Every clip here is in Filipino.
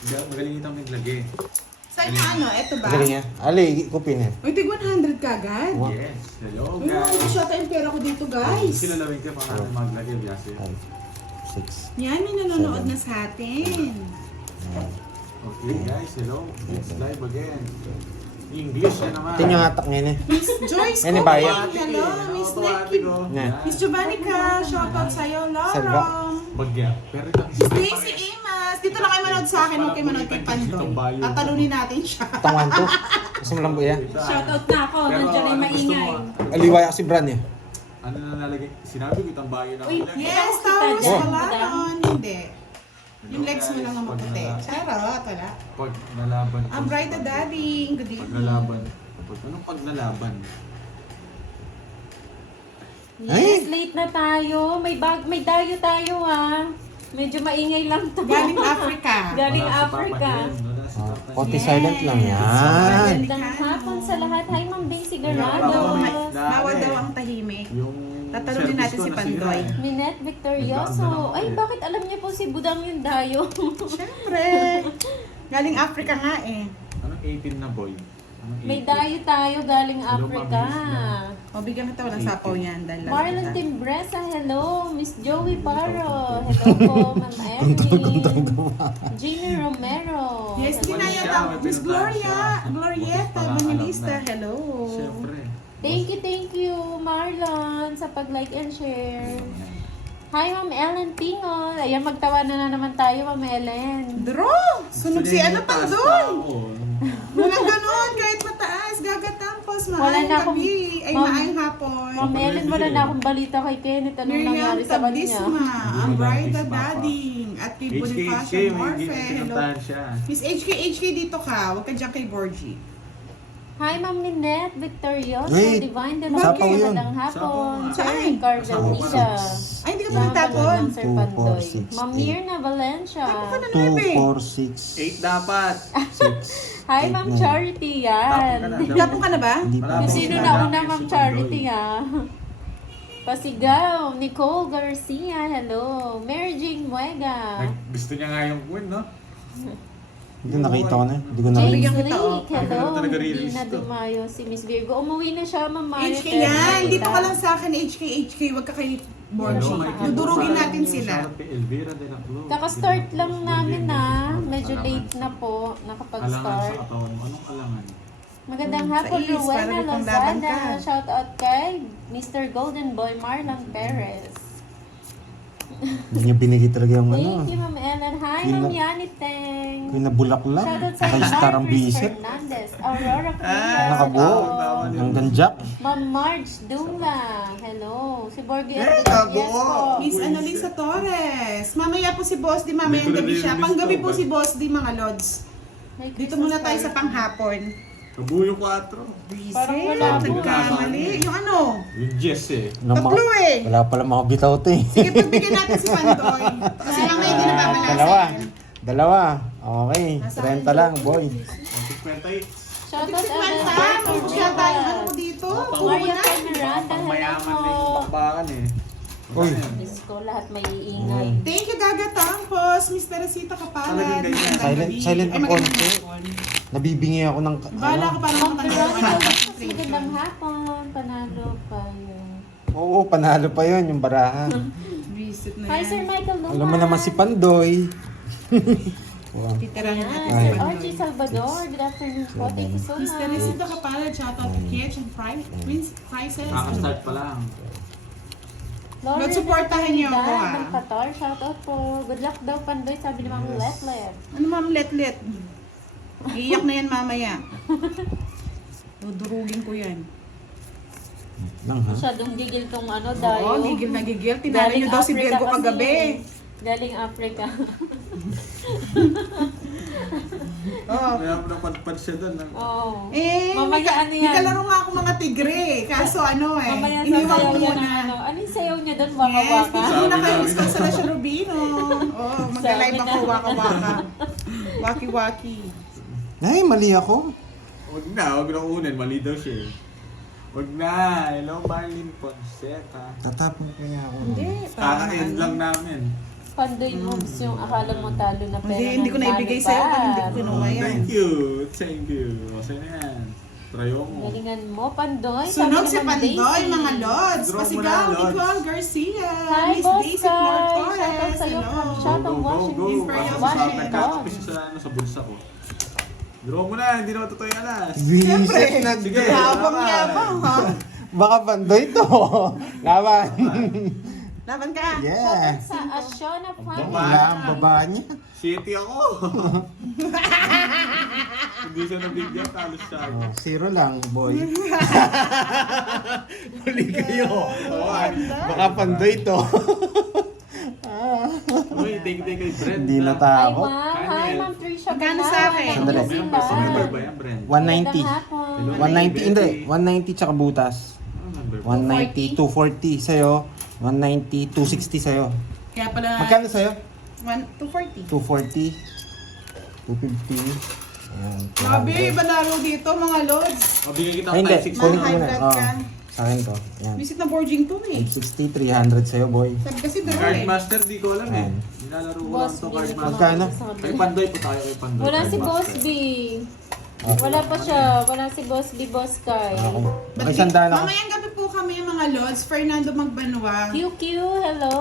Magaling itong naglagay. Saan yung ano? Ito ba? Galing niya. Ali, kupin yan. Uy, tig 100 ka agad. Wow. Yes. Hello, Uy, guys. shota yung pera ko dito, guys. Sinalawin ka para maglagay biyase. 6. Yan, may nanonood na sa atin. Okay, guys. Hello. Let's live again. English na naman. Ito yung hatak ngayon eh. Miss Joyce Yan, ko, ibaya. hello. Miss Automatic, Neki. oh. Yan. Miss Giovannica, shoutout sa'yo. Salva. Laura. Bagya. Pero itong Miss Daisy Imas. Dito lang kayo manood sa akin, huwag kayo manood kay Pandoy. Tatalunin natin siya. Itong 1-2. Gusto mo lang po yan? Shoutout na ako, nandiyan ay maingay. Aliwaya kasi brand niya. Ano na nalagay? Sinabi ko itong bayo na Uy, ulit. Yes, Kita tapos dyan, wala madam. nun. Hindi. Yung legs mo lang ang maputi. Charot, wala. Pag nalaban. I'm right the daddy. Good Pag evening. nalaban. Anong pag nalaban? Yes, late na tayo. May dayo tayo ah. Medyo maingay lang to. Galing Africa. Galing Wala si Papa Africa. Jen, wala si Papa Konti Jen. silent lang yan. Magandang hapon sa lahat. Hi, Ma'am Bing Sigurado. Bawal daw ang tahimik. Yung Tatalunin service natin ko si nasira Pandoy. eh. Minette Victorioso. Ay, bakit alam niyo po si Budang yung dayo? Siyempre. Galing Africa nga eh. Anong 18 na boy? Anong May 18? dayo tayo galing Hello, Africa. Ma'am O, bigyan kita walang sapaw niyan. Dahil lang Marlon kita. Timbresa, hello. Miss Joey Paro, hello po. Ma'am Erin. Gina Romero. Yes, hello. dinaya siya, daw. may Miss pinuntahan Gloria. siya. Glorieta Bukas pala alam Evangelista. na. Hello. Siyempre. Thank you, Marlon, sa pag-like and share. Hi, Ma'am Ellen Tingol. Ayan, magtawanan na naman tayo, Ma'am Ellen. Draw! Sunog si ano pa Taas doon? tao. Walang ganun. Kahit mataas. Gagatampos. Wala Maayong na akong- gabi. Ay, Ma'am- maayong hapon. Ma'am Ellen, wala na akong balita kay Kenneth. Anong nangyari Miriam sa kanya? Tabisma. Ang bride the daddy. At kay HK, Bonifacio may Morfe. Hello. pinuntahan siya. Miss HK dito ka. Huwag ka dyan kay Borgie. Hi, Ma'am Minette Victorioso, Wait, Divine de sapaw Locke, yun. magandang hapon. Sapaw Sir nga. Ricardo Sapaw Vida. Ay, hindi ka pa nagtapon. Sir 2, 4, Pandoy. 6, Ma'am 8. Mirna Valencia. Tapos ka na 2, 9 eh. 4, 6, 8 dapat. 6. Hi, Ma'am Charity yan. Tapon ka na ba? Hindi pa. Kung sino na una, Ma'am Charity ah. Pasigaw, Nicole Garcia, hello. Mary Jane Muega. Gusto niya nga yung win, no? Hindi nakita ko na. Hindi ko na. James Bigyan kita, Lake, oh. hello. Hindi talaga Hindi release na to. dumayo si Miss Virgo. Umuwi na siya, Ma'am Mario. HK yan. Dito ka lang sa akin, HK. Huwag ka kay Borgie. Dudurugin natin sila. Elvira de la Cruz. Kaka-start lang namin na. Medyo Alangan. late na po Alangan sa nakapag-start. katawan mo. Anong alangan? Magandang Sa hapon, is, Rowena para may panglaban Lozada. ka. Shout out kay Mr. Golden Boy Marlon Perez. Hindi niya binigay talaga yung ano. Thank you, Ma'am Ellen. Hi, Yun Ma'am na- Yaniteng. Yung nabulaklak. Shoutout sa Kay Star ang Chris bisit. Fernandez, Aurora Cruz. Nakabuo. hello. Hanggang Jack. Ma'am Marge Dula, hello. Si Borgie nakabuo. yes po. Miss Annalisa Torres. Mamaya po si Boss D. Mamayang gabi siya. Panggabi po si Boss D, mga lods. May Dito Christmas muna tayo sa party. panghapon. Kabuyo 4. Parang Busy. wala po. Nagkamali. Yung ano? Yung Jess eh. Tatlo eh. Wala pala mga bitaw to eh. Sige, pagbigyan natin si Pandoy. Kasi mamaya hindi na Dalawa. babalasan. Dalawa. Okay. 30 lang, boy. 58. Shoutout Pag Ellen 50, mag siya tayo ano ko dito. Maria Puhunan. Camerata, hello Mayaman na yung po. bakbakan eh. Uy. Diyos ko, lahat may iingay. Thank you, Gaga Tampos. Miss Teresita Kapalad. Talagang ganyan. Silent- silent Ay, magandang konti. hapon. Nabibingi ako ng Bahala ano. ko para Ma'am makatanda Veronica, ko. magandang hapon. Panalo pa yun. Oo, panalo pa yun, yung barahan. Visit na Hi, Sir yan. Michael Luma. Alam mo naman si Pandoy. Wow. Titirahin Ayan, natin Ay. si Sir Pandoy. RG Salvador. Good afternoon po. Thank you so Miss much. Teresita Kapalad. Shoutout to Kiech and Prince Prices. Kakastart pa lang. Lauren Supportahan niyo ako, Natividad, ah. Del Pator, shoutout po. Good luck daw, Pandoy. Sabi ni Ma'am Letlet. Ano ma'am, let. Iiyak na yan mamaya. Dudurugin ko yan. Lang ha? Masyadong gigil tong ano, dayo. Oo, gigil na gigil. Tinala niyo daw si Africa Virgo kasi kagabi. yun eh. Galing Africa. Oo. Kaya mo napadpad siya doon. Oo. Eh, Mamaya ano yan? may kalaro nga ako mga tigre. Kaso ano eh, Mamaya iniwan sasayaw ko yan muna. ng ano. Ano yung sayaw niya doon? Yes, Waka-waka? dito muna kayo Miss Consolation Rubino. Oh, mag-live Sabi ako, na. waka-waka. Waki-waki. Ay, mali ako. Huwag na unin. Mali daw siya eh. Huwag na. Hello, Marlene Fonseca. Tatapon ko niya ako. Hindi, Kaka-end lang namin. Pandoy moves yung akala mo talo na pero Hindi ko na ibigay sa'yo pag hindi ko kinuha yan. Thank you. Thank you. O, sa'yo na yan. Tryo mo. Galingan mo, Pandoy. Sunog Sabi si naman, Pandoy, Daisy. mga lods. Draw mo Pasigaw na, ni Lods. Juan Garcia. Hi, Miss Boss Daisy Flor Guy. Torres. Shoutout sa'yo from Hello. Shoutout Washington. Washington. Nagkakapis sa, sa bulsa ko. Draw mo na, hindi naman totoo yung alas. Siyempre. Visit na. Sige. Yabang-yabang, ha? Baka Pandoy to. Laban. Laban ka. Yeah. Sa Ashona Family. Wala ang baba niya. City ako. Hindi siya nabigyan, talos siya. Oh, 0 lang, boy. Huli kayo. Oo, Baka Pandoy to. Uy, take kay Brent. Hindi na Hi, takot. ma'am. Hi, Ma'am Trisha. Magkano sa akin? Sandali. Member ba yan, Brent? 190. Magandang hapon. 190, hindi. 190 tsaka butas. Member ba? 190, 240 sa'yo. 190, 260 sa'yo. Kaya pala, Magkano sa'yo? 240. 240. 250. Ayan. Grabe, iba laro dito, mga lods. O, bigyan kita Ay, hindi. ng 5-6 Kunin ko High muna. blood Oh, ka. sa akin to. Ayan. Visit na boarding to eh. 60, 300 sa'yo, boy. Sabi kasi draw Card eh. master, di ko alam eh. Ayan. Nilalaro ko Boss lang to B. card master. Magkano? Kay Pandoy po tayo kay Pandoy. Wala Card si Boss master. B. Wala pa siya. Wala si Boss B, Boss Kai. Okay. Makisandaan ako. Mamayang gabi po kami mga lods. Fernando Magbanwa. QQ, hello.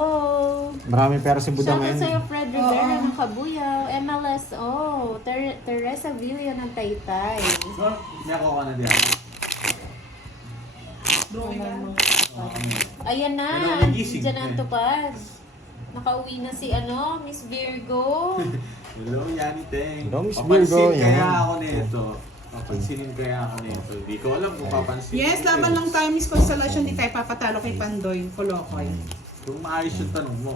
Marami pera si Buda Shoutout ngayon. sa'yo, Fred Rivera Oo. ng Kabuyaw. MLSO. Teresa Villa ng Taytay. Oh, may ako ka na diyan. Drawing ka. Ayan na. Wala, nagising Diyan na ang eh. tupad. Nakauwi na si Miss Virgo. Hello, Yani Teng. Hello, Miss Papansin Virgo, kaya yan. ako nito. Papansinin kaya ako nito. Hindi ko alam kung papansin. Yes, laban lang tayo, Miss Constellation. Di tayo papatalo kay Pandoy. Kolokoy. Kung maayos yung tanong mo.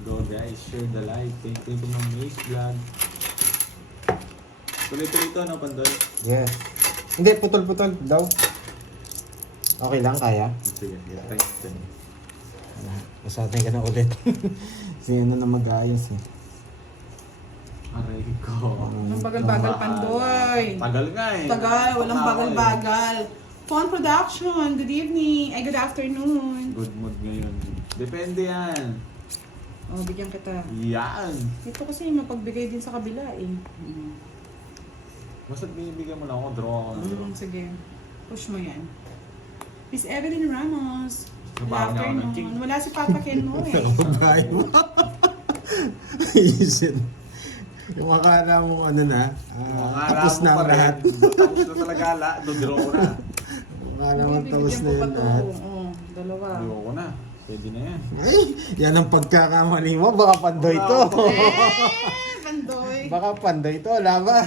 Go guys, share the live. Thank you ng Mace Vlog. Tuloy-tuloy ito, no, Pandoy? Yes. Hindi, putol-putol daw. Okay lang, kaya. Sige, thanks. Masatay ka na ulit. Si ano na mag-aayos eh. Aray ko. Ang bagal-bagal, Pandoy. Tagal nga eh. Tagal, walang Tama bagal-bagal. Phone Production, good evening. Ay, good afternoon. Good mood ngayon. Depende yan. Oh, bigyan kita. Yan. Ito kasi mapagbigay din sa kabila eh. Basta binibigyan mo lang ako, draw ako ng draw. Sige, push mo yan. Miss Evelyn Ramos. Good Nabaho niya ako ng king. afternoon. Wala si Papa Ken mo eh. Babae mo. Isin. Yung akala mo ano na, tapos na ang lahat. Tapos na talaga lahat. Draw ko na. Yung akala mo tapos na Bibigyan yun ko pa lahat. to. Oo, dalawa. Draw ko na. Pwede na yan. Ay, yan ang pagkakamali mo. Baka Pandoy to. Eh, Pandoy. Baka Pandoy to, laban.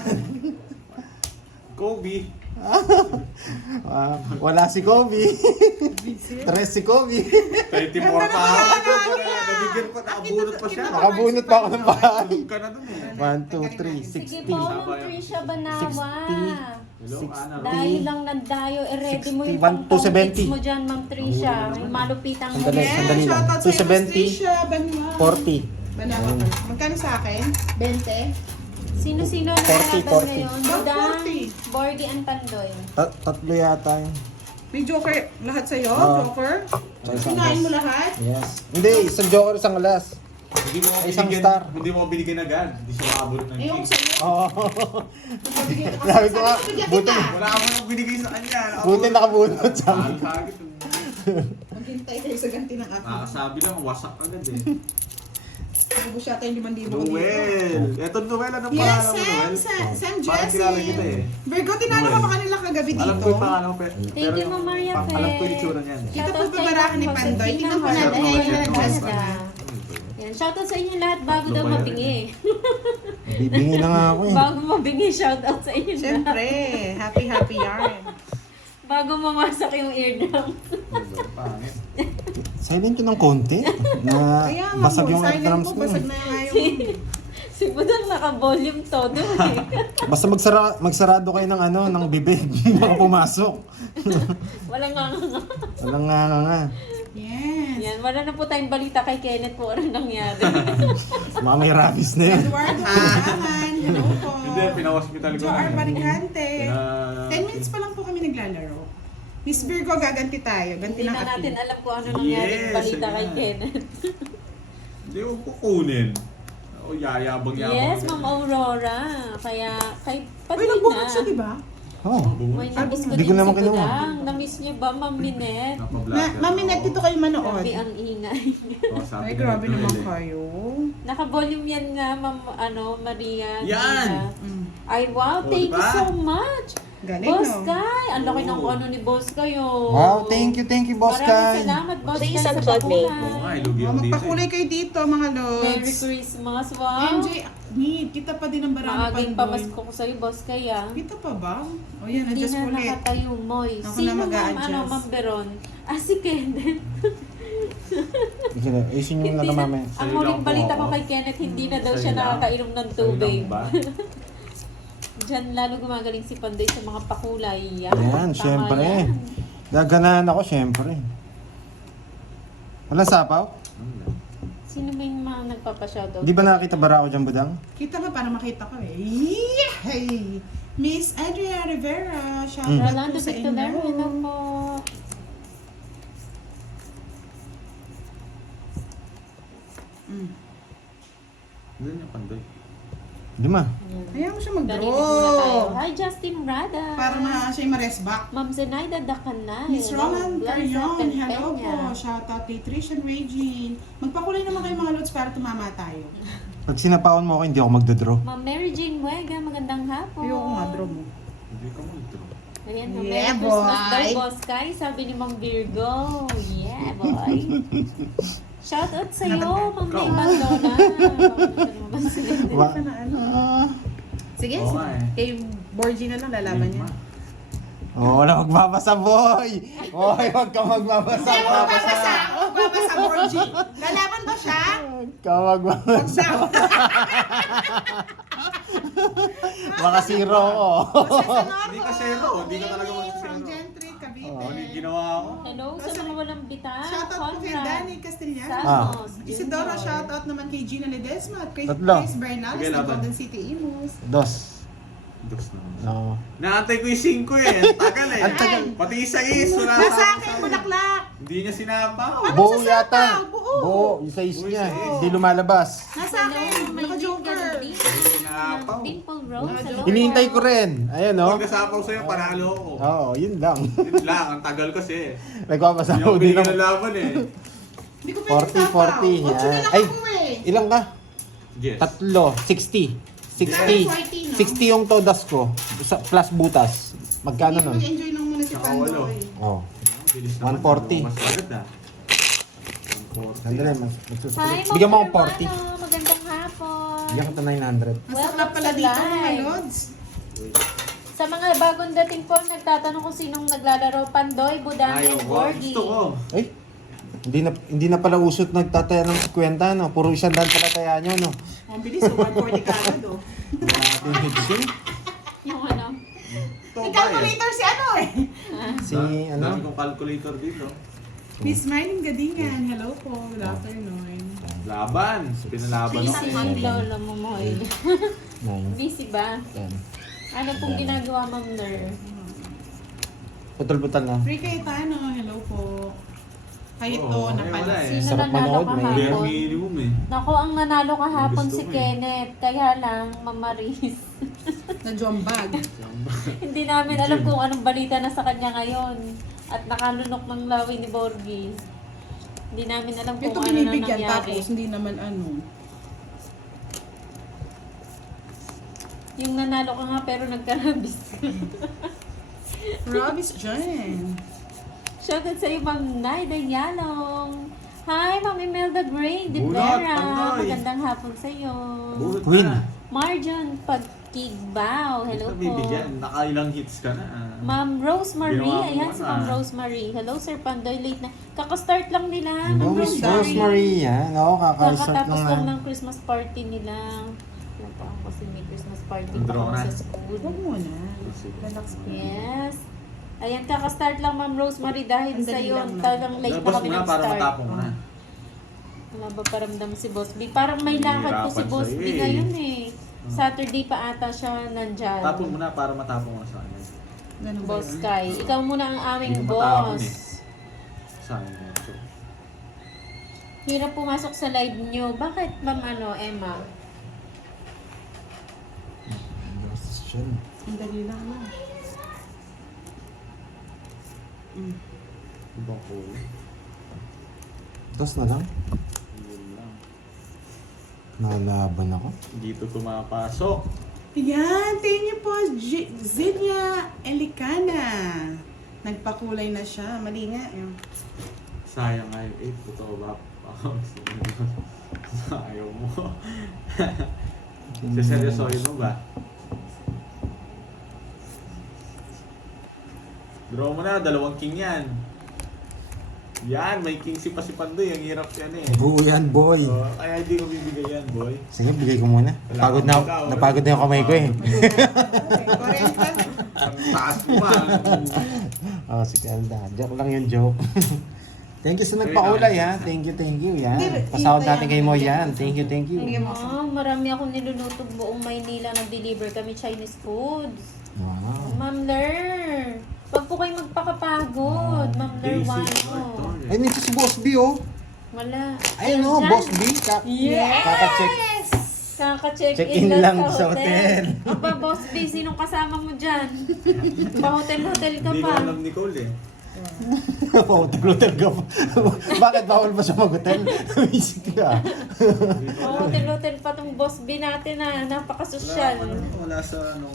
Kobe. Wala si Kobe. Busy. Tres si Kobe. 24 pa ako. Nabigyan pa, nakabunot pa siya. Nakabunot pa ako ng bahay. Tulog ka na dun eh. 1, 2, 3, Sige 60. po, Ma'am Trisha Banawa. 60. Hello, Ana. Dayo lang ng dayo. I-ready mo yung 61 to pang 70. mo dyan, Ma'am Trisha. May malupitang Sandali, Yes, sandali lang. shoutout sa'yo, 270, Miss Trisha Banwa. 40. Banawa ka. Magkano sa akin? 20? Sino-sino na 40, nalaban ngayon? 40. Budang, 40. Borgie, and Pandoy. Tatlo yata yun. May joker lahat sa'yo? Oo. Joker? Sa isang Sinain alas. mo lahat? Yes. Hindi, isang joker, isang alas. Hindi mo ako Isang binigyan, star. hindi mo ako binigyan agad. Hindi siya makabunot ng Ewan ko king. sa'yo. Oo. Napabigay ka kasi. Sabi ko nga, Sabi ko, bigyan buti. kita. Wala ako nang binigay sa kanya. Buti nakabunot sa amin. Nakakagit. Maghintay kayo sa ganti ng ako. Nakakasabi lang, wasak agad eh. Ubus yata yung 5,000 dito. Noel! Eto Noel, anong Yes, pangalan mo, Sam, Noel? Sam Parang kilala kita Jessie. eh. Virgo, tinalo ka Noel. ba kanila kagabi Alam ko dito? yung pangalan mo, Thank you, Ma'am Maria Fe. Alam ko yung itsura niyan. Ito po ba baraka ni Pandoy? Tingnan po natin. Shoutout Ayan, natin. Jessica. Yan, shoutout sa inyo lahat bago daw Ano ba yan? mabingi. Bibingi na nga ako eh. Bago mabingi, shoutout sa inyo lahat. Siyempre, happy yarn. Bago mamasok yung eardrum. Pangit. Silent ka ng konti. Na Kaya nga basag po, yung silent drums po, mo. basag na nga yung... Si Budang naka-volume todo eh. Basta magsarado kayo ng ano, ng bibig. Baka pumasok. Walang nga. Walang nga. Yes. Yan, wala na po tayong balita kay Kenneth po ano nangyari. Baka may rabies na yun. Eduardo Kailangan, hello po. Hindi, pinahospital ko. Joar Barigante. Pina- 10 minutes pa lang po kami naglalaro. Miss Virgo, gaganti tayo. Ganti Hindi ng na natin atin. alam kung ano nangyari Yes, balita kay ayan. Kenneth. Hindi ko kukunin. O, yayabang-yabang. Yes, Ma'am Aurora. Kaya, kay pati Uy, nagbunot na. siya, di ba? Oh. Uy, namiss ko Hindi din ko naman si kinuha. Budang. Namiss niyo ba, Ma'am Minette? Mami, net dito kayo manood. Grabe ang ingay. Ay, grabe naman kayo. Naka-volume yan nga, Ma'am Maria. Yan! Mm. Ay, wow, Oh, thank you diba? so much. Galing, Boss no? Kai, ang laki ng Oo. ano ni Boss Kayo. Wow, thank you, Boss Maraming Kai. salamat, Boss Kai, Please sa unplug me. Oo nga, pakulay. ilugi Oh, ako dito. magpakulay kayo dito, mga Merry lods. Christmas, wow. MJ, need, kita pa din ang barang Maaging pandoy. pamasko ko sa'yo, Boss Kai, ah. Kita pa ba? O yan, Hindi adjust na ulit. nakatayo, Moy. Ako Sino, na Ma'am, mag-a-adjust. Ma'am Beron? Si Kenneth. Ayusin nyo na mamaya. Ang Sa'yo huling lang po balita ko ako. kay Kenneth, hindi na daw Sa'yo siya lang. nakakainom ng Sa'yo tubig. lang ba? Diyan lalo gumagaling si Pandoy sa mga pakulay. Yan, Ayan, tama syempre. yan. Gaganahan ako, syempre. Walang sapaw? Sino ba yung mga nagpapa-shoutout? Di ba nakakita bara ako dyan, Budang? Kita ba para makita ko eh. Yay! Miss Adria Rivera, shout out Rolando po sa Victor, hello inyo. po. Mm. Doon yung pandoy. Lima. Hayaan mo siya Dalinig muna tayo. mag-draw. Hi, Justin Rada. Para siya yung ma-rest back. Ma'am Zenaida Dacanay. Miss Roland Carion, hello po. Peña. Shout out kay Trish and Regine. Magpakulay naman kayo mga lods para tumama tayo. Pag sinapawan mo ako, hindi ako magdodraw. Ma'am Mary Jane Wega, magandang hapon. Ayoko nga, draw mo. Hindi ka mo ito. Ayan, Yeah, Merry Christmas boy. daw, Boss Kai, sabi ni Ma'am Virgo. Yeah, boy. Shout out sa'yo, Ma'am Ikaw. May Bandona. Wa- Na, ano. Sige, Oo sige. nga eh. Kay Borgie na lang lalaban niya. Oo, wala magbabasa, boy! Boy, huwag ka magbabasa. Hindi, magbabasa. Magbabasa, Borgie. Lalaban ba siya? Huwag ka magbabasa. Daw. Baka zero ko. Hindi ka zero, hindi ka talaga From mag-zero. Gentry, Cavite. Ano yung ginawa ko? Hello sa mga walang bita. Shoutout po kay Danny Castellano. Samos. Isidoro, shoutout naman kay Gina Ledesma at kay Tatlo. Chris Bernales Sige, ng laban. Golden City Imus. Dos. Dos naman. No. Naantay ko yung 5 eh. Ang tagal eh. Ang tagal. Pati yung 6. Wala Nasa akin, bulaklak. Hindi niya sinapaw. Ano Buo sa yata. sapaw? Buo. Buo. Yung size Buo niya. yung size. Hindi lumalabas. Nasa akin, May naka-joker. Sinapaw. Dimple Rose. Hello. Hinihintay ko rin. Ayan, no? Pag nasapaw sa'yo, panalo ko. Oo, yun lang. Yun lang, ang tagal kasi. Hindi Nagpapasaw ako din bigyan ako. ng laban eh. Hindi ko pwede 40, 40, sapaw. 8 na yan. lang Ay. ako eh. Ilang ka? Yes. Tatlo. 60. 60. 40, no? 60 yung todas ko. Plus butas. Magkano nun? Mag-enjoy nung muna si Saka walo. Pandoy. Oh. Bilis naman. 140. Mas agad ah. 140. Nandun na. Hi, Bigyan mo Ma'am akong 40. Hermano. Magandang hapon. Bigyan ko to 900. Masarap Welcome pala sa dito mga live. lods. Sa mga bagong dating po, nagtatanong kung sinong naglalaro. Pandoy, Budang, Ayaw and ko. Gordy. Gusto ko. Ay, hindi na pala usot nagtataya ng kwenta, no? Puro isang daan pala taya nyo, no? Ang bilis, oh, 140 kagad, oh. Grabe yung hitsing. Yung ano. Ito May ba eh? calculator si ano eh. Si, Dami ano? kong calculator dito. Miss Smiling Gadingan, hello po. Good afternoon. Laban. Pinalaban Busy ako. yung lola mo, Moy. 9, Busy ba? 10. Ano pong ginagawa, Ma'am Ner? Putol-putol na. Free Cayetano, hello po. Kayo to, Oo, napala. wala eh. Sino Sarap nanalo manood, may- Bare kahapon? minimum eh. Naku, ang nanalo kahapon Gusto si mo eh. Kenneth. Kaya lang, Mamaris. Na jombag. Hindi namin alam kung anong balita na sa kanya ngayon. At nakalunok ng lawi ni Borgie. Hindi namin alam kung Ito ano na binibigyan nangyari. tapos hindi naman ano. Yung nanalo ka nga pero nagkarabis. Robis Jen. Shoutout sa iyo, Ma'am Naida Yalong. Hi, Ma'am Imelda Gray de Bunot, Vera. Pandoy. Magandang hapon sa iyo. Burot Queen. na. Marjan Pagkigbaw. Hello Ito po. bibigyan. Nakailang hits ka na. Ma'am Rosemary. Ginawa mo Ayan ano, si Ma'am Rosemary. Hello, Sir Pandoy. Late na. Kakastart lang nila. Ma'am Rosemary, yan. Oo, kakaisap Kakatapos lang lang na. ng Christmas party nila. Yan pa ako kasi may Christmas party Ang pa draw ako na. sa school. Huwag muna. Relax po. Yes. Ayan, kakastart lang Ma'am Rosemary dahil Ang sa dali iyo. lang naman. Talagang late na Labas kami mo na para nag-start. matapong mo na. Wala ba paramdam si Boss B? Parang may lakad po si Hirapan Boss B sa'yo eh. ngayon eh. Saturday pa ata siya nandyan. Tapon mo na para matapong mo sa akin. Ganun ba Boss yun? Kai. Ikaw muna ang aming Hindi ko matapon boss. eh. Sayang mo ito. Hirap pumasok sa live nyo. Bakit, Ma'am Emma? Ang dali lang na. Ibang ko. Dos na lang. Yun lang. Nalaban ako. Dito tumapasok. Yan, thank you po, Zinia Elicana. Nagpakulay na siya. Mali nga. Yun. Sayang nga yung 8. Totoo ba? Ayaw mo. Seryosohin mo ba? Draw mo na, 2 king yan. Yan, may king si Pandoy. Ang hirap yan eh. Buo yan, boy. So, kaya hindi ko bibigay yan, boy. Sige, bigay ko muna. Pagod na, napagod na yung kamay ko eh. Korenta. Ang taas mo ba? Oh, si Kelda. Joke lang yung joke. Thank you sa nagpakulay ha. Thank you. Yan. Pasahod natin kay Mo yan. Thank you. Ma'am, marami akong niluluto buong Maynila. Nag-deliver kami Chinese foods. Wow. Ma'am Ler, wag po kayo magpakapagod. Ma'am Ler, wano. Ay, nito si Boss B oh. Wala. Ayun oh, Dyan. Boss B. Yes! Kaka-check. Kaka-check-in Check-in lang sa hotel. Aba, Boss B, sinong kasama mo dyan? Pa-hotel-hotel ka Hindi ko pa. alam, Nicole eh. Hotel ka pa. Bakit bawal ba siya mag-hotel? Isip ka. Pa-hotel-hotel pa tong Boss B natin na napakasosyal. Wala sa ano.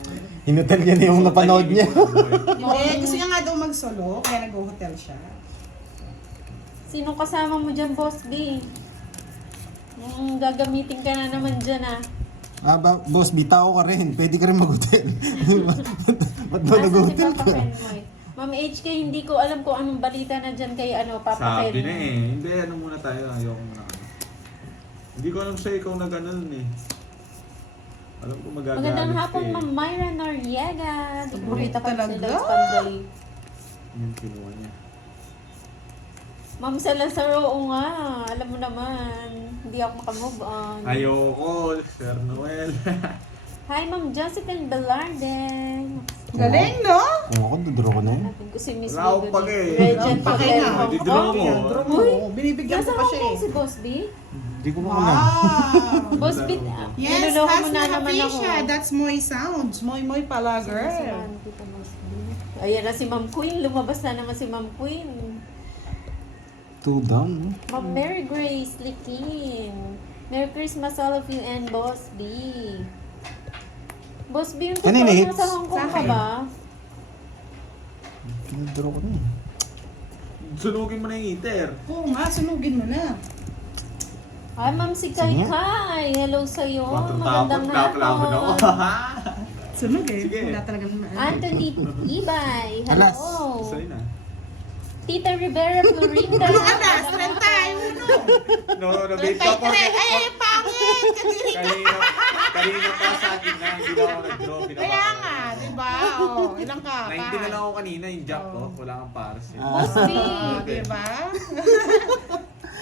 Hinutel niya na yung napanood niya. Hindi, gusto niya nga daw mag-solo, kaya nag-hotel siya. Sinong kasama mo dyan, Boss B? Gagamitin ka na naman dyan ah. Boss B, tao ka rin. Pwede ka rin mag-hotel. Ba't ba Asa si nag-hotel Papa ka? Kenmoy? Ma'am HK, hindi ko alam kung anong balita na dyan kay Papa Sabi Ken. na eh. Hindi, ano muna tayo. Ayoko muna. Hindi ko alam sa'yo ikaw nag-ano nun eh. Alam ko magagalit Magandang hapon, ka eh. Ma'am Myra Noriega. Di ko kita pa Talaga? sila Pandoy. Yung kinuha niya. Ma'am Salazar, oo nga. Alam mo naman, hindi ako makamove on. Ayoko, Sir Noel. Hi, Ma'am Josephine Velarde. Galing, no? Kung ako, duduro ko na yun. Natin ko si Miss Wala akong Lido pake dito. eh. Regent Wala akong pake Patel. na. Hindi draw mo. Draw Uy, mo. Binibigyan nasa ko pa Hong siya Kong eh. si Boss B? Hindi ko na. Wow! Boss B, Yes, niloloko mo na Hasna naman ako. Hapisha. That's Moy Sounds. Moy pala, girl. Ayan na si Ma'am Queen. Lumabas na naman si Ma'am Queen. 2 down. no? Ma'am Mary Grace Likin. Merry Christmas all of you and Boss B. Boss B, yung Kanina totoo hits? nasa Hong Kong ka ba? Duduro ko na yun. Sunugin mo na yung heater. Oo nga, sunugin mo na. Ay, Ma'am si Kai Kai. Hello sa'yo. Magandang Tapon ako. hapon. Sunog eh. Sige. Wala talagang naman. Anthony Ibay. Alas. Hello. Sa'yo na. Tita Rivera Florinda. Alas, 31. No, nabait ka po. 33. Ay, pangit! Kadiri. Kanina pa sa akin na, hindi na ako nag-draw. Kaya nga, di ba? Oh, ilang ka? 90 na lang ako kanina, yung jack ko. Wala kang pares eh. Boss B. Di ba?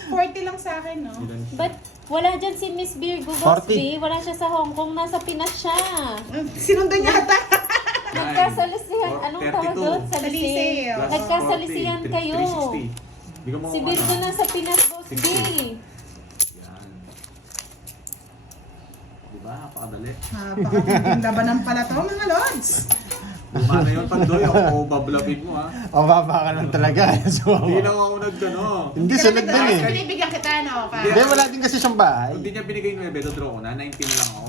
40 lang sa akin, no? But wala dyan si Miss Virgo Boss 40. B. Wala siya sa Hong Kong. Nasa Pinas siya. Sinundan yata. Nagkasalisihan. Anong tawag doon? Salisi. Salisi. Nagkasalisihan kayo. 360. Di ka mo Si Virgo nasa Pinas Boss B. Yan. Diba? Napakadali. Napakagandang labanan pala to, mga lods. Luma na yun, Pandoy. Ako bablapin mo ha. O, baba ka lang talaga. So, Hindi lang ako nagano. hindi, sunod din eh. Binibigyan kita, no? Hindi, wala din kasi siyang bahay. Hindi niya binigay yung beto draw ko na, 19 lang ako.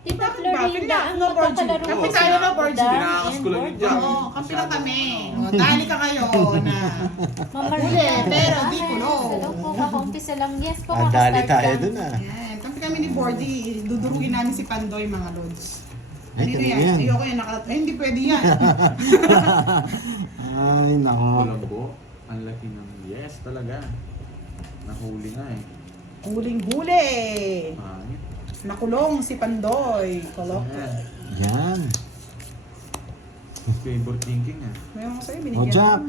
Tita Bakit Florinda, ang no, Virgin? magkakalaro Kapit ko tayo, sa no, Virgin? Buddha Pinakas and ko lang yung Borgo. jack. Oo, kampi lang kami. Dali ka kayo na. Mama Huli, Rita, pero di ko, no. Hello po, kakumpisa lang. Yes po, Dali kakastart tayo lang. dun ah. Yan, kampi kami ni Bordy. Dudurugin namin si Pandoy, mga lods. Ay, Dito kanina yan. yan. Ayoko yan. Ay, hindi pwede yan. Ay, nako. Colombo. Ang laki ng yes talaga. Nahuli na eh. Huling-huli. Pangit. Nakulong si Pandoy. Koloko. Yan. Yan. Favorite thinking ah. Mayroon ko sa'yo, O, binigyan. Jack.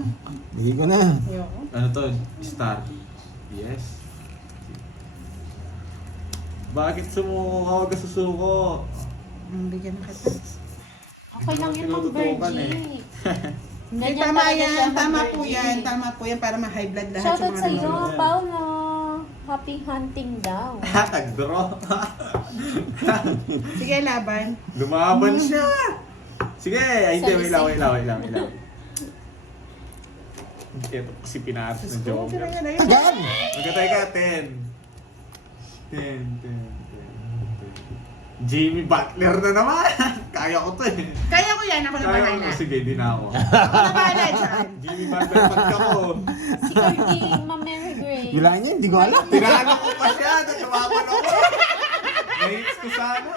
Bigay ko na. Ayoko. Ano to? Star. Yes. Bakit sumuko ka? Huwag ka susuko. Bigyan na kita. Okay lang yun, Ma'am Tinututukan Virgie. Hindi, Ganyan tama talaga yan. siya, Ma'am Tama po Virgie. yan. Tama po yan para ma-high blood lahat Shoutout yung sa mga iyo, nanonood. Paolo. Happy hunting daw. Nag-draw. Sige, laban. Lumaban siya. Sige, ay hindi, wait lang. Ito kasi pinatas ng Joker. Agad! Magkatay ka, 10. Jimmy Butler na naman. Kaya ko to eh. Kaya ko yan, ako na Kaya bahala. ko, sige, di na ako. Ako na bahala dyan. Jimmy Butler, pagka ko. Si King, Ma'am Mary Grace. Bilang niya, hindi ko alam. Tinaano ko pa siya, nagkawapan ako. Nahits ko sana.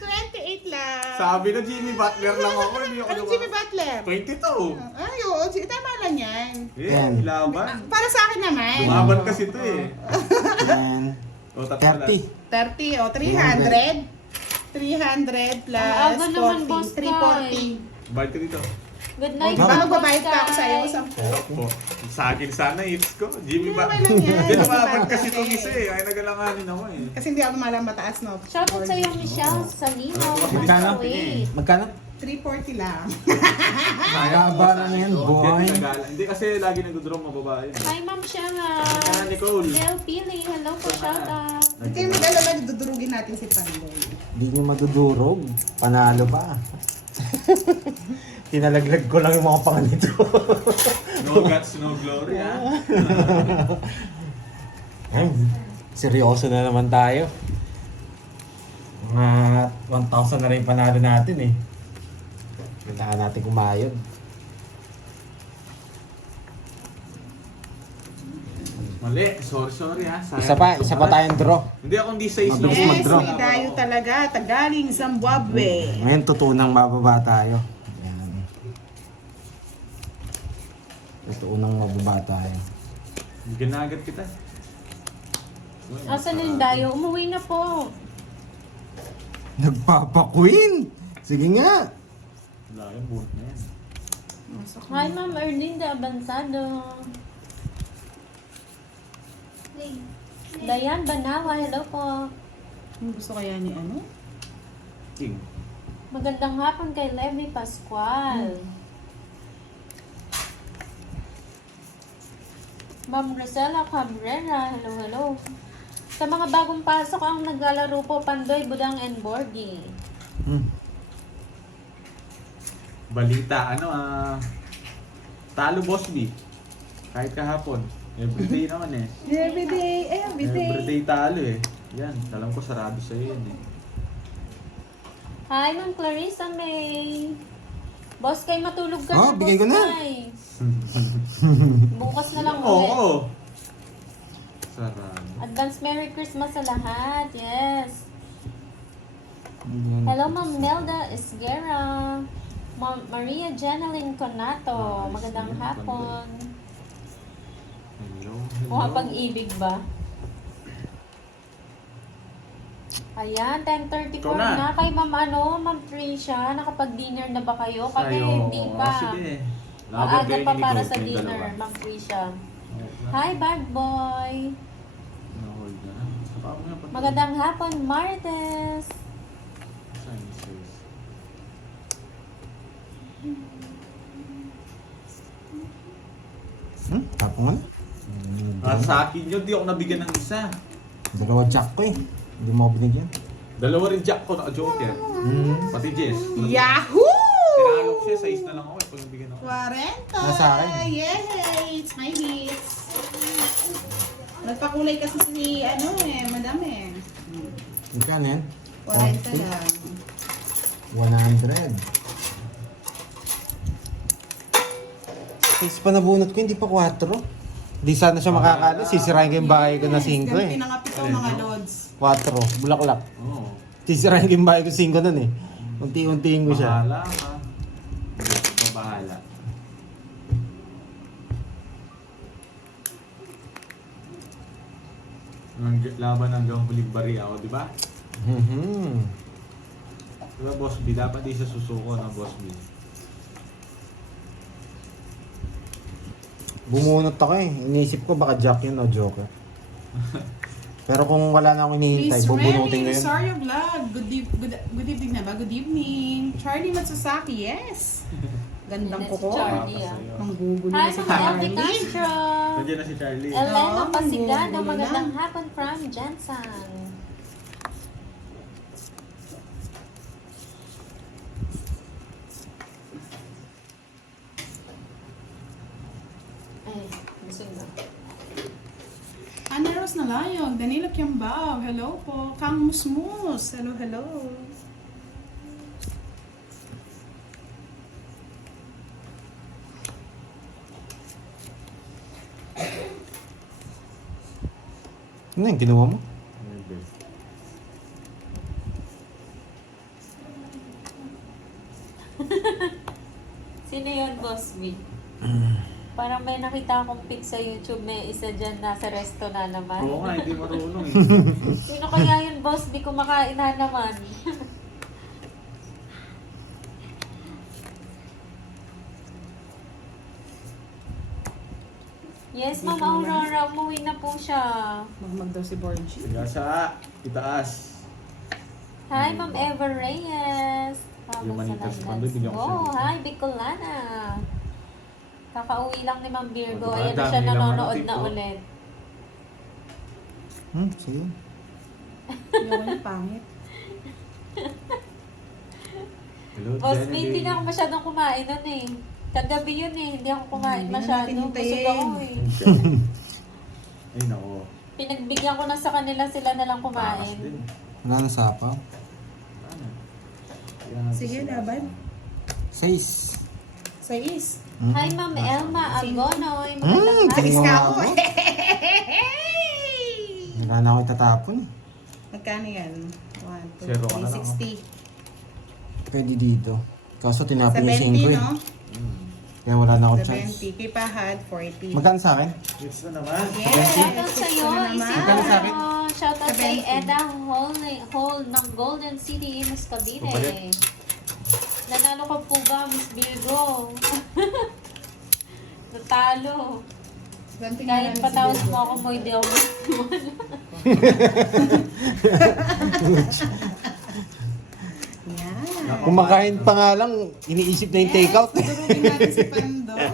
28 lang. Sabi na Jimmy Butler lang ako, hindi ako Anong Jimmy Butler? 22. Ay, oo. Sige, tama lang yan. Yan. Laban. Para sa akin naman. Lumaban kasi to eh. Yan. O, tatlo 30. 30 o 300. 300 plus Ang aga naman, boss 40. 340. Balik ka dito. Good night, Di ba Ma'am. magbabayad pa ako Boss sa'yo? Guy. 10? Po. Sa akin sana hits ko. Jimmy Hindi ba? naman lang yan. Diyan Basta lumaban bago kasi kasi. itong isa eh. Ay nagalanganin ako eh. Kasi hindi ako malang mataas, no? Shoutout sa'yo, Michelle Salino. Magkano? Magkano? 340 lang. Haba na yan, boy. Hindi kasi lagi nag-draw mababa yun. Hi, Ma'am Shara. Kaya Nicole. Del Pili, hello po, shoutout. Hindi kayo mag-alala, dudurugin natin si Pandoy. Hindi nyo madudurog. Panalo pa. Tinalaglag ko lang yung mga panganito. No guts, no glory ha. Ay, seryoso na naman tayo. Mga 1,000 na rin panalo natin eh. Kailangan natin kumayod. Mali, sorry ha. Sayang. Isa pa tayong draw. Hindi ako hindi size Mabilis Yes, mag-draw. may dayo talaga. Tagaling Zimbabwe. Ngayon tutunang mababa tayo. Ayan. Tutunang mababa tayo. Ginagat kita. Asan na yung dayo? Umuwi na po. Nagpapa-queen! Sige nga! Wala yung buhok na yan. Hi, Ma'am Erlinda Abansado. Dayan Banawa, hello po. Ang gusto kaya ni ano? King. Magandang hapon kay Levi Pascual. Ma'am Rosella Cabrera, hello. Sa mga bagong pasok ang naglalaro po, Pandoy, Budang, and Borgie. Balita, talo Boss B. Kahit kahapon. Everyday naman eh. Everyday. Everyday talo eh. Yan, alam ko sarado sa'yo yan eh. Hi, Ma'am Clarissa May. Boss Kay, matulog ka Oh, na, bigay ko Boss na. Kay. Bukas na lang ulit. Oo. Sarado. Advance Merry Christmas sa lahat. Yes. Hello, Ma'am Nelda Esguera. Ma'am Maria Janeline Conato. Magandang hapon. Hello. Mukha pag-ibig ba? Ayan, 10:34 Ikaw na. na. Kay Ma'am Tricia, nakapag-dinner na ba kayo? Kami hindi pa. Sige. Maaga pa para sa Nicole, dinner, yung dalawa. Ma'am Tricia. Okay. Hi, bad boy. Na-hold na. Saka ako nga pati. Magandang hapon, Martes. Saan yung size? Tapo nga na. Sa akin yun, di ako nabigyan ng isa. Dalawa jack ko eh. Hindi mo ako binigyan. Dalawa rin jack ko naka-joker. Pati Jess. Yahoo! Tinalo ko siya, size na lang ako eh pag nabigyan ako. 40! Nasa akin. Yay! It's my hits! Nagpakulay kasi si madam eh. Magkano yan? 40 lang. 100. Is pa nabunot ko, hindi pa 4. Di sana siya makakala. Sisirain ko yung bahay ko na 5 Ganun eh. pinangapit ko mga lods. 4. Bulaklak. Oo. Sisirain ko yung bahay ko 5 nun eh. Unti-untiin ko siya. Bahala ka. Bahala. Laban hanggang huling bari ako, di ba? Mhm. Di ba, Boss B? Dapat di siya susuko ng Boss B. Bumunot ako eh. Inisip ko baka jack yun o joker. Pero kung wala na akong hinihintay, Miss bubunutin ko Remy, yun. Rosario Vlog. Good evening na ba? Good evening. Charlie Matsusaki, yes. Gandang Yan si kuko. Charlie, ah. Manggugulo Hi, na si Ma'am Elvie Charlie. Castro. Nandiyan na si Charlie. Elena Oo, Pasigado, manggugulo na. magandang hapon from Jensen. Ay, busog na. Ana Rose Nalayog, Danilo Kiambao, hello po. Kang Musmus, hello, hello. Ano yung kinuha mo? Sino yun, Boss B? Parang may nakita akong pic sa YouTube, may isa dyan nasa resto na naman. Oo nga, hindi marunong eh. Sino kaya yun, Boss B, kumakain na naman? Yes, Ma'am Aurora, umuwi na po siya. Magmag daw si Borgie. Kaya sa itaas. Hi, Ma'am Ever Reyes. Yung manitas Salamat. pa doon, bigyan ko siya Oh, dito. hi, Bicolana. Kakauwi lang ni Ma'am Virgo. Diba, Ayan na dami siya nilang nanonood ano, na tipo. ulit. Sige. Yung niya pangit. Hello, Boss B, Jenny. hindi na ako masyadong kumain nun eh. Kagabi yun eh, hindi ako kumain Hindi na masyado. natin hintayin. Busog ako eh. Ay, nako. Pinagbigyan ko na sa kanila, sila na lang Takas kumain. din. Wala na sapaw. Ano? Kaya natin Sige, sila. laban. 6. Sa is. Hi, Ma'am Elma Agonoy. Magandang hapon. Tagis ka ako. Wala na ako itatapon. Magkano yan? 1, 2, Zero ka na lang, 360. Pwede dito. Kaso tinapin yung 70, 5 eh. no? Kaya wala na ako chance. 70. Kipahad, 40. Magkano sa akin? Yes na naman. Yes. Shoutout sa'yo, Ito na naman. Magkano sa akin? Shoutout kay 70. Eda Hall ng Golden City, Miss Cavite. Papalit. Nanalo ka po ba, Miss Virgo? Natalo. Kahit patawas mo ako mo, hindi ako Yan. Kumakain pa nga lang, iniisip na yung take out. Durugin natin si Pandoy.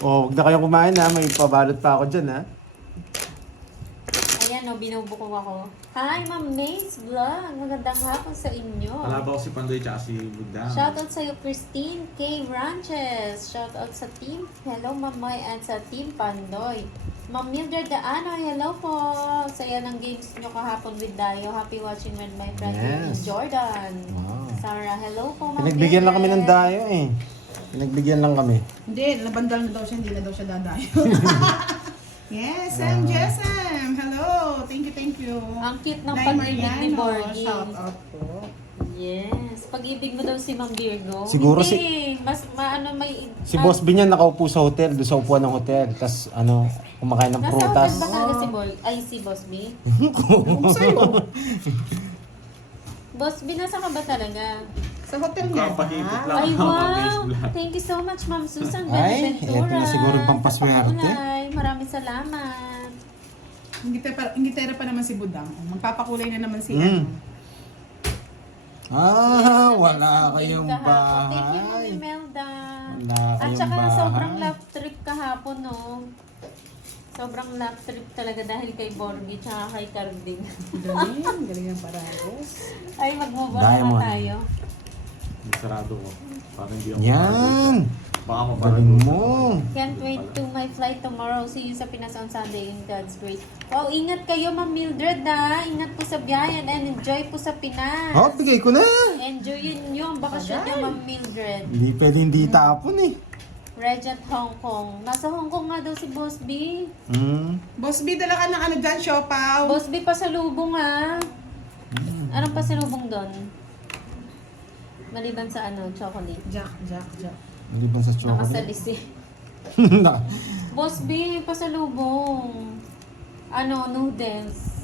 Oh, huwag na kayo kumain ha, may pabalot pa ako dyan ha. Ayan o, binubuko ako. Hi, Ma'am Mace Vlog. Magandang hapon sa inyo. Kalaban ko si Pandoy tsaka si Budang. Shoutout sa'yo, Christine K. Ranches. Shoutout sa team. Hello, Mamoy, and sa team Pandoy. Ma'am Mildred Daano, hello po. Saya ng games nyo kahapon with Dayo. Happy watching with my friend Yes. Jordan. Wow. Sarah, hello po, Ma'am Pinagbigyan lang kami ng Mildred. dayo eh. Pinagbigyan lang kami. Hindi, nabandal na daw siya, hindi na daw siya dadayo. Yes, Sam Jessam. Hello. Thank you. Ang cute ng Day pag-ibig ni Mariano, Borgie. shout out po. Yes. Pag-ibig mo daw si Ma'am Virgo. Siguro Hindi. Mas maano may... Si Boss B niya nakaupo sa hotel, doon sa upuan ng hotel. Tapos ano, kumakain ng Nasa prutas. hotel ba talaga si Boy? Ay, si Boss B? Kung sa'yo, Boss B, nasa ka ba talaga? sa hotel niya. Kapahigit lang. Ay, Mga wow! Facebook. Thank you so much, Ma'am Susan Ay, Benaventura. eto na siguro yung pampaswerte. Ay, maraming salamat. Hindi tera pa naman si Budang. Magpapakulay na naman si Mm. Ah, Yes, wala ang kayong game kahapon. Thank you, bahay. Ma'am Imelda. Wala At kayong saka bahay. sobrang love trip kahapon, no? Sobrang love trip talaga dahil kay Borgie tsaka kay Carding. Galing ang paragos. Ay, magmubara na Diamond. tayo. Sarado ko. Para hindi ako Yan! Baka Galing mapalagos. mo! Can't wait to my flight tomorrow. See you sa Pinas on Sunday in God's grace. Wow, ingat kayo, Ma'am Mildred, ha? Ingat po sa biyahe and enjoy po sa Pinas. Oh, bigay ko na! Enjoyin nyo ang bakasyon nyo, Ma'am Mildred. Hindi pwede hindi tapon eh. Regent Hong Kong. Nasa Hong Kong nga daw si Boss B. Boss B, dala ka ng ano dyan, siopaw. Boss B, pasalubong ha. Anong pasalubong doon? Maliban sa ano, chocolate. Jack. Hindi ba sa chocolate? Nakasalis eh. Boss B, pasalubong. Ano, noodles.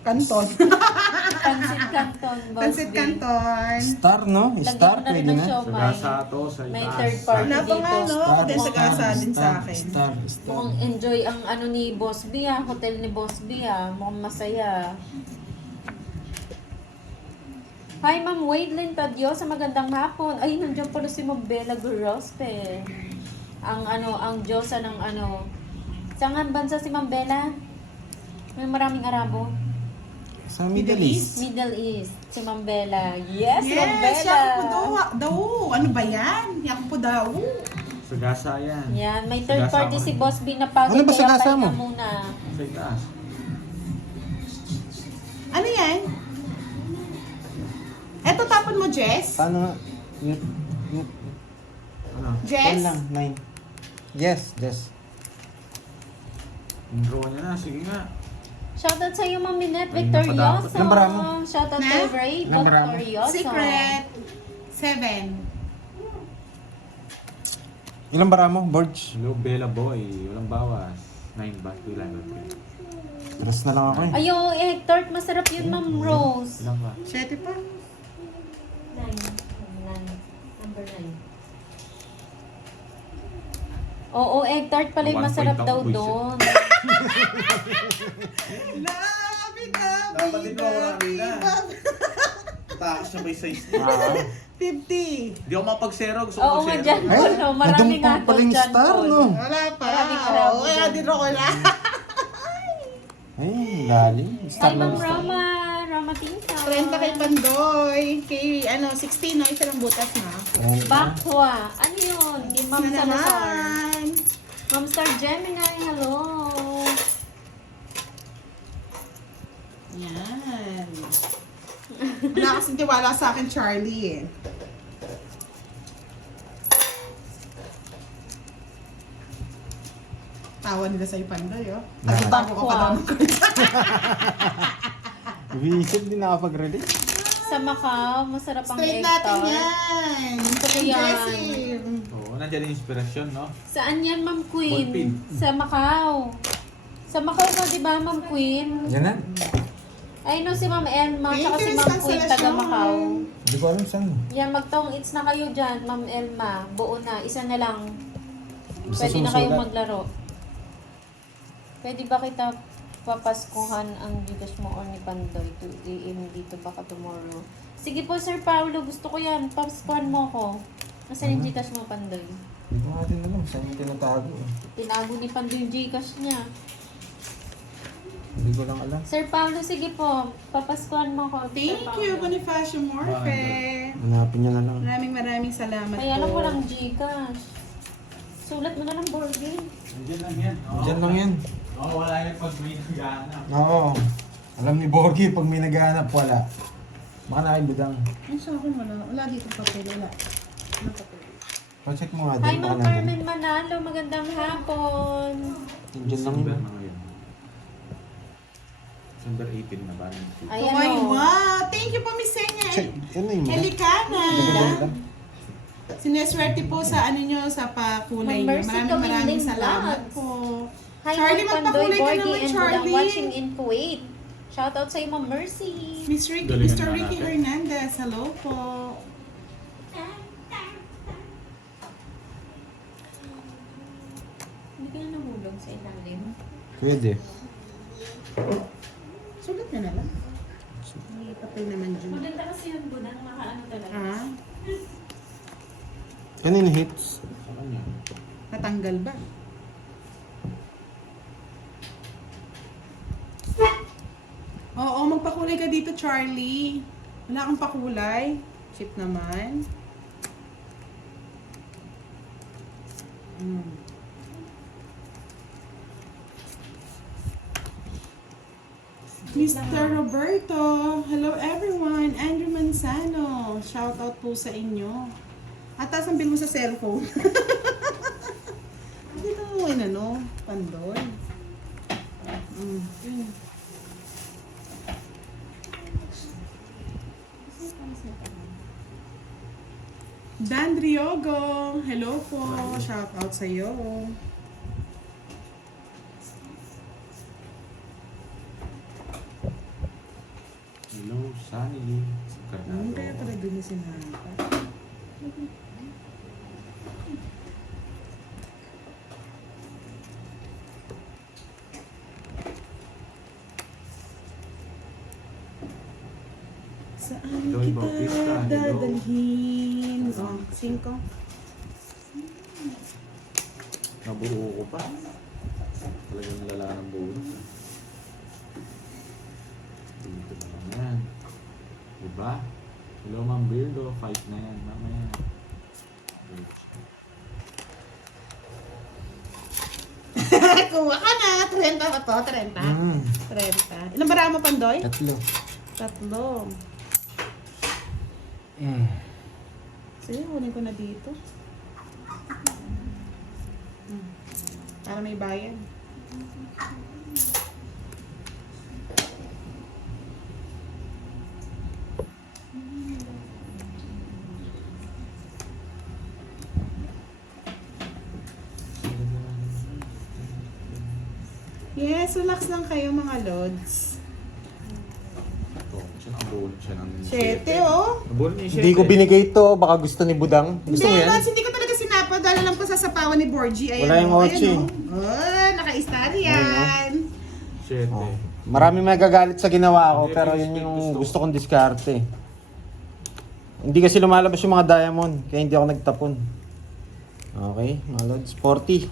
Kanton. Pansit Canton, Boss Pansit B. Canton. Star, no? Lagyan Star, ko na rin pwede ng na. Sa siomay. gasa to, sa May itaas. third party. Wala pa nga, no? Star, Then sa gasa din sa akin. Star. Mukhang enjoy ang ano ni Boss B ah. Hotel ni Boss B ah. Mukhang masaya. Hi, Ma'am Wadelyn Tadio, sa magandang hapon. Ay, nandiyan pala si Ma'am Bella Gorospe. Ang Diyosa ng Saan bansa si Ma'am Bella? May maraming Arabo. Sa Middle East. Middle East. Si Ma'am Bella. Yes, Ma'am Yes, Bella. yan po daw. Ano ba yan? Yan po daw. Sa gasa yan. Yan, may third Sagasa party mo. si Boss B na pagod. Ano ba kaya sagasa pahinga mo? muna. Sa itaas. Ano yan? Eto tapon mo, Jess? Paano nga? Ano? Jess? 10 lang, 9. Yes, yes. Intro niya na. Sige nga. Shoutout sa iyo, Ma'am Minette Ay, Victorioso. napadapot. Ilang bara mo? Shoutout Na? kay Ray Ilang bara mo? Victorioso. Secret. 7. Ilang bara mo, Borge? Hello, Bella Boy. Walang bawas. 9 ba? 2 lang. Dress na lang ako eh. Ayo, egg tart. Masarap yun, Ma'am Rose. Ilan ba? 7 pa. 9. Number 9. Oo, egg tart pala yung 1 masarap point daw ako, boys, doon. Lapit na. Dapat din ako kanina. Takas na ba yung size niya? 50. Hindi ako mapag-zero. Gusto ko Oo nga mag-zero. dyan, Paul. no? Marami nga nadumpong pala yung dyan, star, Paul. no? Wala pa. Maraming Arabo Oo, kaya dyan. din ako na. Ay, galing. Hi, Star Ma'am lang star. Rama. Rama Tinta. 30 kay Pandoy. Kay 16, no? Isa lang butas na. Bakwa. Ano yun? Kay Ma'am Na Salazar. naman. Ma'am Star Gemini, hello. Yan. Wala kasing tiwala sa akin, Charlie, eh. Tawa nila sa'yo, Pandoy, oh. Tago-tago ka pa daw ng Visit din nakapag-relate. Sa Macau, masarap ang Straight egg natin tart. yan. Gusto ko yan. Jessie. Oo, nandiyan yung inspirasyon, no? Saan yan, Ma'am Queen? Ballpin. Sa Macau. Sa Macau ka, di ba, Ma'am Queen? Yan na. Ay, no, si Ma'am Elma, Thank tsaka you, si Miss Ma'am Queen, taga Consolation. Macau. Hindi ko alam saan. Yan, magtong eats na kayo dyan, Ma'am Elma. Buo na, isa na lang. Basta Pwede na kayong susulat. maglaro. Pwede ba kita papaskuhan ang Gcash mo or ni Pandoy to AM dito baka tomorrow? Sige po, Sir Paulo, gusto ko yan. Papaskuhan mo ako. Nasaan yung Gcash mo, Pandoy? Hindi ko natin alam saan yung tinatago eh. Tinago ni Pandoy yung Gcash niya. Hindi ko lang alam. Sir Paulo, sige po. Papaskuhan mo ako. Sir Thank Paulo. you, Bonifacio Morfe. Hanapin nyo na lang. Maraming salamat Kaya lang po. walang Gcash. Sulat mo na ng board game. Nandiyan lang yan. Diyan lang yan. Oo, wala yung pag may naghahanap. Oo. Alam ni Borgie, pag may naghahanap, wala. Baka nakibudang. Ay, sa akin wala. Wala dito papel. Wala. Ano papel? Pacheck mo nga Hi, din. Ma'am baka nandun. Carmen Manalo. Magandang hapon. Diyan lang December yun. na ngayon. December 18 na ba? Ayan Ay, o. wow! Thank you po, Miss Senya. Check. Ano yung mga? Elikana. Ganda. Sineswerte po sa ano nyo, sa pakulay nyo. Mercy Maraming Kawin salamat Vlogs. po. Hi, Charlie, Ma'am Pandoy, magpakulay ka Borgie, naman, and Budang Charlie. watching in Kuwait. Shoutout sa iyo, Ma'am Mercy. Miss Ricky, Galingan Mr. nga Ricky natin. Hernandez, hello po. Hindi ka na nahulog sa ilalim. Pwede. Sulat na lang. May papel naman dyan. Maganda kasi yung Budang, makaano talaga. Ah, Kanino hits? Sa kanya. natanggal ba? Oo, magpakulay ka dito, Charlie. Wala kang pakulay. Chip naman. Mr. Roberto, hello everyone. Andrew Manzano, shout out po sa inyo. At taas ang bill mo sa cellphone. Hindi na mo ano, Pandoy. Yun. Dan Driogo, hello po. Shout out sa iyo. Hello, Sunny. Ano kaya pala dun yung sinabi? Saan Joy kita Bautista, hello. dadalhin? Oh, 5. Nabuo ko pa. Talagang lala ng buo. Dito na lang yan. Diba? Hello, Ma'am Birdo. 5 na yan. Mamaya. Kuha ka na. 30 ba to? 30? 30. Ilang bara mo, Pandoy? 3. 3. Sige, kunin ko na dito. Para may bayan. Yes, relax lang kayo mga lods. Ito. Siya nabuo siya ng 7, oh. Nabuo niya yung Hindi ko 7. binigay ito. Baka gusto ni Budang. Gusto mo Hindi, yan? Lods, hindi ko talaga sinapa dahil alam ko sasapawan ni Borgie. Ayan, Wala yung oh, ochi. ayan, oh. Oh, naka-star yan. 7. Oh. Marami magagalit sa ginawa ko, Hindi, pero gusto- yun yung gusto ko. gusto kong diskarte. Hindi kasi lumalabas yung mga diamond, kaya hindi ako nagtapon. Okay, mga lods. 40.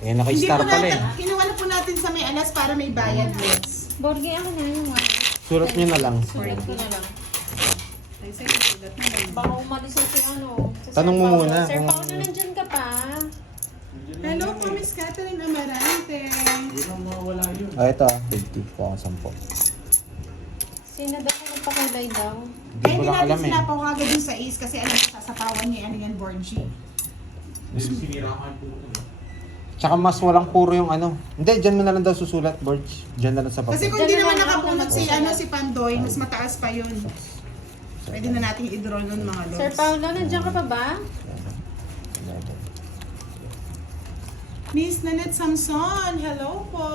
Eh, Hindi naka-star po pala eh. natin, kinuha na po natin sa may alas para may bayad, Lods. Borgi ako na yung one. Sulat nyo na lang. Sulat ko na lang. Ay, sa'yo, sulat na lang. Baka umalis na si ano. Si Tanong Sir mo Paolo. muna Sir kung- Paolo, nandyan ka pa. Hello po, Miss Catherine Amarante. Hindi na mawala yun. Ah, ito ah. 50 po ako 10. Sino daw kung nagpakulay daw? Hindi Kaya ko hindi lang natin alam eh. sinapaw kagad dun sa Ace kasi alam ko sasapawan niya ano yan, Borgie. Sinira ko yung puno. Tsaka mas walang puro yung ano. Hindi, dyan mo na lang daw susulat, Borge. Dyan na lang sa Kasi papel. kung hindi Diyan naman naman ako nakabunot si, magsusulat. si Pandoy, mas mataas pa yun. Pwede na nating i-draw nun mga Lods. Sir Paolo, nandyan ka pa ba? Miss Nanette Samson, hello po.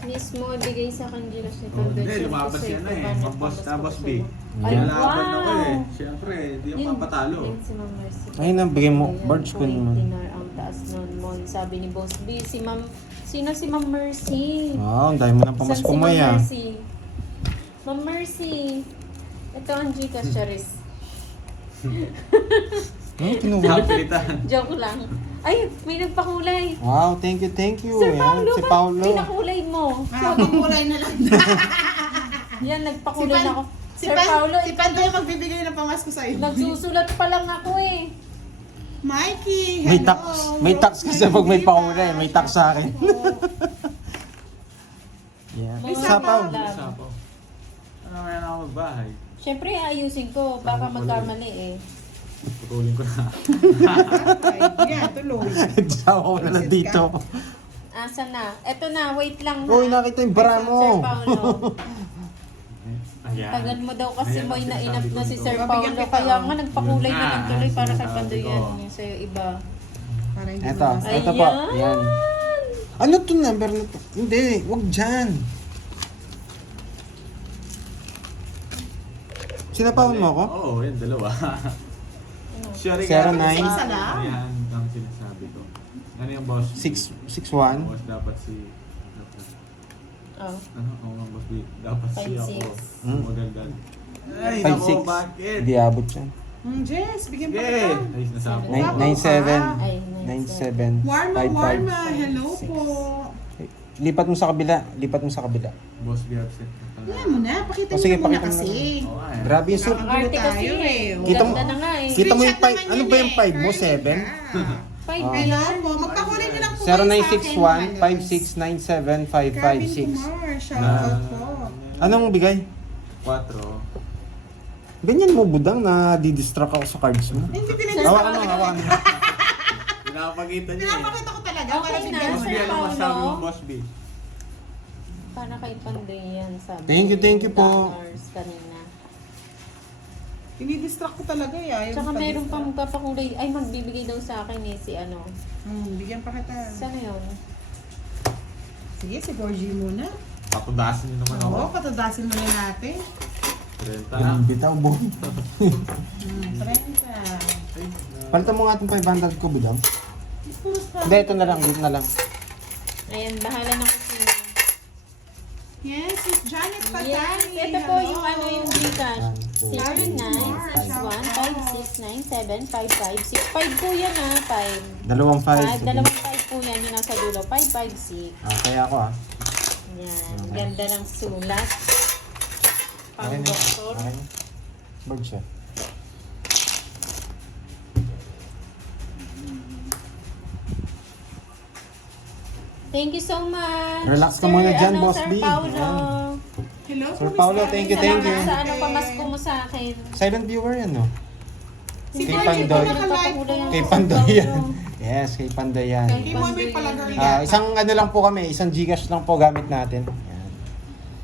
Mismo, ibigay sa akin Gilos ni Oh, Pandoy. hindi, lumabas yan na eh. Mag-boss na, boss B. Ay, Lalaban ako eh. wow! Siyempre, hindi ako Yun, mapatalo. yun si Ma'am Mercy. Ayun na, bigay mo. Ayan, Barge ko point naman. dinar ang taas nun mo. Sabi ni Boss B, si Ma'am... Sino si Ma'am Mercy? Wow, ang dami mo ng Saan pamasko si mo Ma'am yan. Mercy? Ma'am Mercy. Ito ang Gcash, Charis. Kinuha. Kapilitan. Joke lang. Ay, may nagpakulay. Wow, thank you, thank you. Sir Yan, Paolo, si ba't Paolo. pinakulay mo? Ah, pagkulay na lang. Yan, nagpakulay na ako. Si Sir Pan, Paolo, si Pandoy magbibigay ng pamasko sa iyo. nagsusulat pa lang ako eh. Mikey, hello. May tax. May tax kasi pag may pakulay. May tax sa akin. Yan. Mga Sapaw. alam. Sapaw. Ano kaya na ako magbahay? Siyempre, ayusin ko. Baka magkamali eh. Putulin ko na. Yan, tuloy. Nagsawa ko na lang dito. Asa na? Eto na, wait lang ha. Uy, nakita yung bara mo. Sir Paolo. Ayan. Tagal mo daw kasi Ayan, mo'y ang nainap sinasabi na ko si dito. Sir Babigyan Paolo. kita, Kaya oh. nga, nagpakulay Yun na na, lang tuloy para kay sinasabi Pandoy ko. yan. Yung sa'yo iba. Para hindi Eto, mo eto po. Ayan. Yan. Ano to number na to? Hindi, wag dyan. Sinapawan mo ako? Oo, yan, dalawa. Siya rin 09. Isa lang? Ayan ang sinasabi ko. Ano yung boss? 661. Boss dapat si... Oh. Ano? Oo nga, boss B. Dapat si ako. 5-6. Maganda. Ay, nako, 5-6. bakit? Hindi abot yan. Jess, bigyan pa Sige! kita. Ayos na sabi. 97. Ay, 97. Warma, 55. warma. Hello po. Lipat mo sa kabila. Lipat mo sa kabila. Boss B absent. Yan mo na. Pakita O, sige, niyo muna pakita mo kasi. Oo, ayan. Grabe yung suit. Nakakagulo Arte kasi tayo eh. Kita mo- Ganda na nga eh. Kita mo yung Screenshot 5. naman Ano yun ba yung 5 mo? Curly 7? ka. 5 Hello po. Magpakulay niyo lang po 0961 5697 556. Shout out po. Anong bigay? 4. Ganyan mo budang na didistract ako sa cards mo. Hindi Hawakan mo, pinag-stop. hawakan mo. Pinapakita niya eh. Pinapakita ko talaga. Okay para na, bigyan mo Boss B, Sir ano Paolo? masabi mo, Boss B? Para kay Pandoy yan, sabi. Thank you po. Dollars kanina. Dinidistract ko talaga eh. Ayaw Tsaka mo meron pa-distract. pang magpapakulay. Ay, magbibigay daw sa akin eh, si ano. Bigyan pa kita. Saan yun? Sige, si Borgie muna. Patudasin niyo naman ako. Oo, patadasin muna natin. 30 lang. Bitaw, boy. 30. Palitan mo nga itong 500 ko, budang. Puros pa. Hindi, ito na lang. Dito na lang. Ayan, bahala na kasi. Yes, Miss Janet Patay. Yes, ito po yung ano yung Gcash. 096156975565 po yan ha, 5. Dalawang 5. Dalawang 5 po yan yung nasa dulo, 556. Kaya ako Yan, ganda ng sulat. Pang Okay na. doktor. Okay na. Bird siya. Thank you so much. Relax ka muna dyan, Boss Sir B. Paulo. Yan. Hello, Sir Miss Paolo, Janet. thank you, thank you. Salamat sa ano pamasko mo sa akin. Silent viewer yan, no? Si Kay Boy, Pandoy. po naka-live po. Kay Pandoy yan. Yes, kay Pandoy yan. Kay Boy may palagay Isang ano lang po kami, isang Gcash lang po gamit natin. Yan.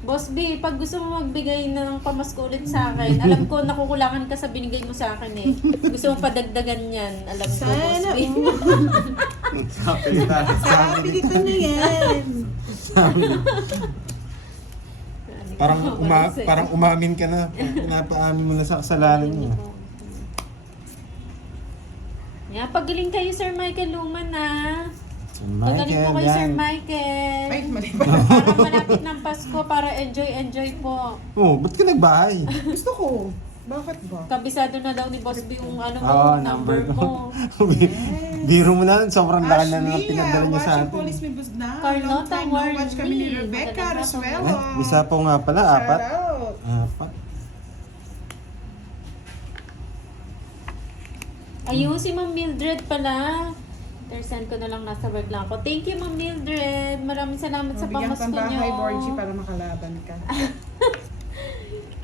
Boss B, pag gusto mo magbigay ng pamasko ulit sa akin, alam ko nakukulangan ka sa binigay mo sa akin eh. Gusto mo padagdagan yan, alam ko, Boss Sana B. Sabi na. Sabi dito na yan. Parang umamin ka na. Pinapaamin mo na sa kasalanan mo. Yeah, pagaling kayo, Sir Michael Luman na. Pagaling po Michael, kayo, Sir yan. Michael. Ay, mali ba? Para malapit ng Pasko, para enjoy po. Oh, ba't ka nagbahay? Gusto ko. Bakit ba? Kabisado na daw ni Boss B yung ano mo, Oo, number mo. Biro mo na, sobrang laki na ng pinadala niya sa watching atin. Police May Bus na. Carlota Long time no watch kami ni Warney. Rebecca Magandang Rasuelo. Bisa po nga pala, apat. Shout out. Apat. Ayun, si Ma'am Mildred pala. Send ko na lang, nasa web lang ako. Thank you, Ma'am Mildred. Maraming salamat sa Bigyan pamasko pang bahay, nyo. Borgie, para makalaban ka.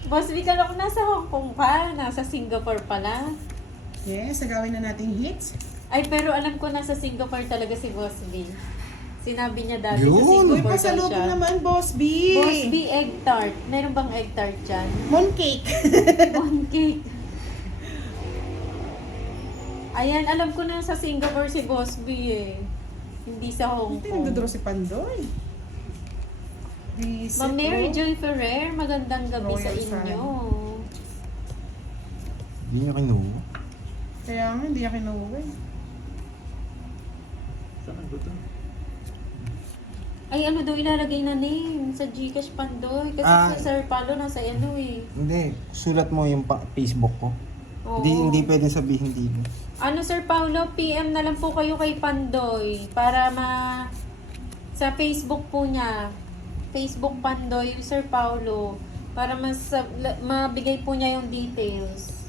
Boss B, kala ko nasa Hong Kong pa. Nasa Singapore pala. Yes, nagawin na nating hits. Ay, pero alam ko nasa Singapore talaga si Boss B. Sinabi niya dati sa Yun. Uy, Singapore daw pasalubong siya. naman, Boss B. Boss B, egg tart. Meron bang egg tart dyan? Mooncake. One cake. Ayan, alam ko na sa Singapore si Boss B eh. Hindi sa Hong Hindi, Kong. nagdodoro si Pandoy. Visit, Ma'am Mary oh. Joy Ferrer, magandang gabi sa Royal inyo. Hindi niya kinuha. Kaya nga, hindi niya kinuwi. Saan ba ito? Ay, ano daw ilalagay na name sa Gcash Pandoy? Kasi Ah. sa Sir Paulo nasa ano eh. Hindi, sulat mo yung Facebook ko. Oo. Hindi pwedeng sabihin dito. Ano Sir Paulo, PM na lang po kayo kay Pandoy para sa Facebook po niya. Facebook Pandoy, Sir Paulo. Para mabigay po niya yung details.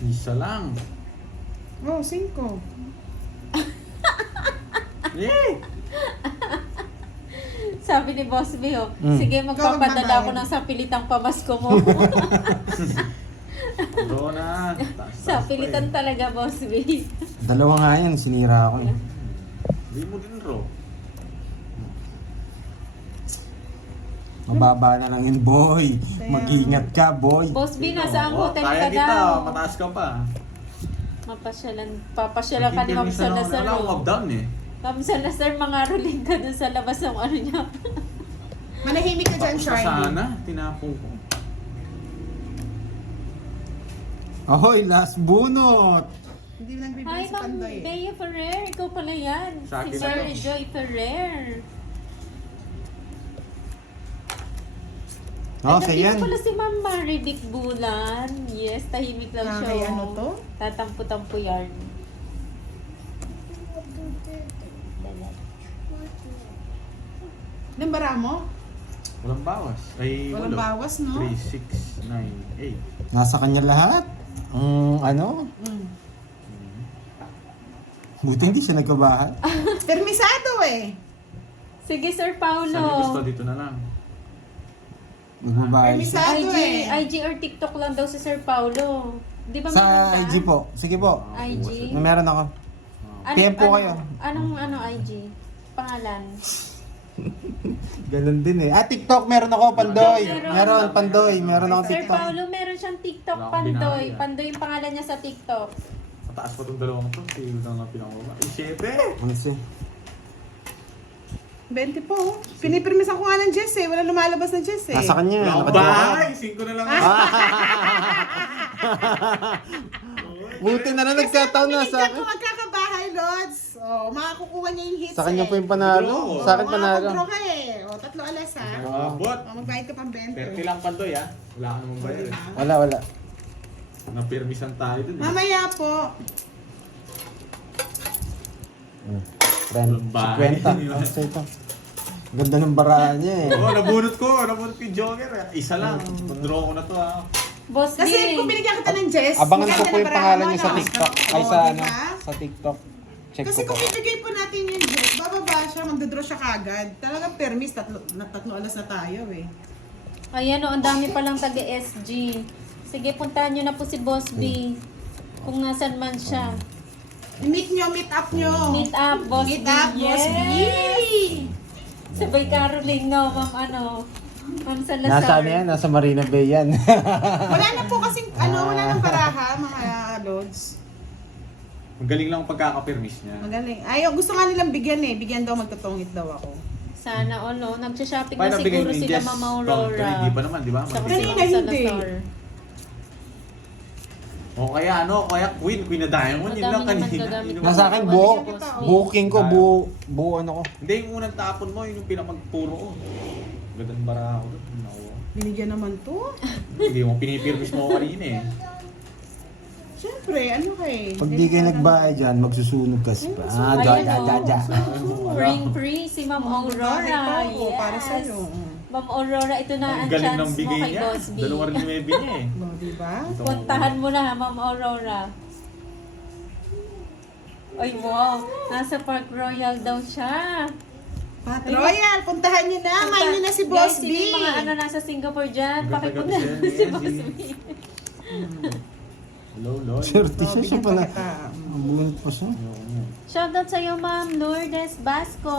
Isa lang. Oh, 5. Yay! Sabi ni Boss B, oh, Mm. sige magpapadala Ikaw ako ng sapilitang pamasko mo. Bro na. Sapilitan talaga, Boss B. Dalawa nga yan, sinira ako. Hindi mo din, bro. Mababa na lang yun, boy. Mag-ingat ka, boy. Boss B, nasa ang hotel kaya ka kita, daw. mataas ka pa. Papasyalan ka ni Ma'am Salazar. Wala akong up-down eh. Ma'am Salazar, mga ruling ka dun sa labas ng ano niya. Manahimik ka dyan, Tapos na Charlie. sana, tinapo ko. Ahoy, last bunot! Hindi na nagbibigay Hi, si Ma'am Pandoy. Bea Ferrer. Ikaw pala yan. Sa Si akin na Mary to. Joy Ferrer. Oh, Ay, sa nandito yan. pala si Ma'am Marivic Bulan. Yes, tahimik lang Ah, siya. kay oh. ano to? Tatampo-tampo yarn. Nambara mo? Walang bawas. Ay, Walang bawas, no? 3, 6, 9, 8. Nasa kanya lahat. Ano? Mm. Buti hindi siya nagkabahan. Permisado eh. Sige, Sir Paulo. Sabi gusto dito na lang. Magbabahay siya. Permisado eh. IG or TikTok lang daw si Sir Paulo. Di ba Sa meron ka? IG po. Sige po. IG? Na meron ako. Ano, PM po kayo. Anong IG? Pangalan? Ganun din eh. TikTok meron ako, Pandoy. Meron. Meron, Pandoy. Meron ako Sir TikTok. Paulo, meron siyang TikTok, Wala akong Pandoy. binaya. Pandoy yung pangalan niya sa TikTok. Mataas pa itong dalawang to. Sige lang nga pinakababa. Ay, 7! Ano siya? 20 po. Pinipirmisan ko nga ng Jess eh. Wala lumalabas na Jess eh. Nasa kanya. Wala akong Nakadalawa. bahay! 5 na lang. Buti na lang nagkataon na sa Kasi akin. ako magkakabahay, no? Lods. Oh, makakukuha niya yung hits Sa kanya eh. po yung panalo. Draw. Sa akin panalo. Makakapag-draw ka eh. O, 3 alas ha. Abot. O, magbayad ka pang 20. 30 lang Pandoy ah. Wala ka namang bayar eh. Wala. Napirmisan tayo dun eh. Mamaya po. Friend, Bahay. 50. Oh, sa ito. Ganda ng barahan niya eh. Oo, nabunot ko yung Joker eh. Isa lang. Draw ko na to ah. Boss Kasi B. kung binigyan kita ng Jess, Abangan ko maganda po na yung barahan pangalan mo, niya sa no? TikTok. Ay Oo, sa ano? diba? Sa TikTok. Check Kasi ko kung po. bibigay po natin yung Jess, bababa siya, magdodraw siya kagad. Talagang permis, 3 alas na tayo eh. Ayan o, ang dami palang taga-SG. Sige, puntahan nyo na po si Boss B. Kung nasan man siya. Meet up nyo. Meet up, Boss Meet B. up, Boss B. Sabay Caroling, no, Ma'am Salazar. Nasa ano yan? Nasa Marina Bay yan. Wala na po kasing, wala nang baraha, mga Lods. Magaling lang ang pagkakapirmis niya. Magaling. Ay, gusto nga nilang bigyan eh. Bigyan daw, magtutungit daw ako. Sana all, no? Nagsha-shopping Paano na nabigay siguro mo yung sila, Jess? Mama Hindi Aurora. pa naman, di ba? Sa Magbigay Kanina, lang. hindi. Salazar. O kaya Queen na Diamond, yun lang Madami naman kanina. gagamit. Yun Nasa akin buo. Booking ko, buo ano ko. Hindi, yung unang tapon mo, yun yung pinapagpuro ko. Gandang bara ako doon. Nakuha. Binigyan naman to. Hindi mo pinipirmis mo ko kanina eh. Siyempre, ano kayo? Pag di kayo nagbayad dyan, magsusunog kasi pa. Ring-free si Ma'am Aurora. Yes. Para sa'yo. Ma'am Aurora, ito na ang Ang galing ng chance mo bigay kay niya. Boss B. Dalawa rin yung may niya eh. No, diba? Puntahan mo na, Ma'am Aurora. Ay, wow. Nasa Park Royal daw siya. Pat Royal, puntahan nyo na. Main nyo na si Boss Guys, B. sino yung mga ano nasa Singapore dyan? Maganda Pakipunta gabi si siya, Boss Angie. B. Hello, Lord. Swerte siya siya Bigyan pala. pa kita. Bunot pa siya. Ayoko mo. Shoutout sa'yo, Ma'am Lourdes Basco.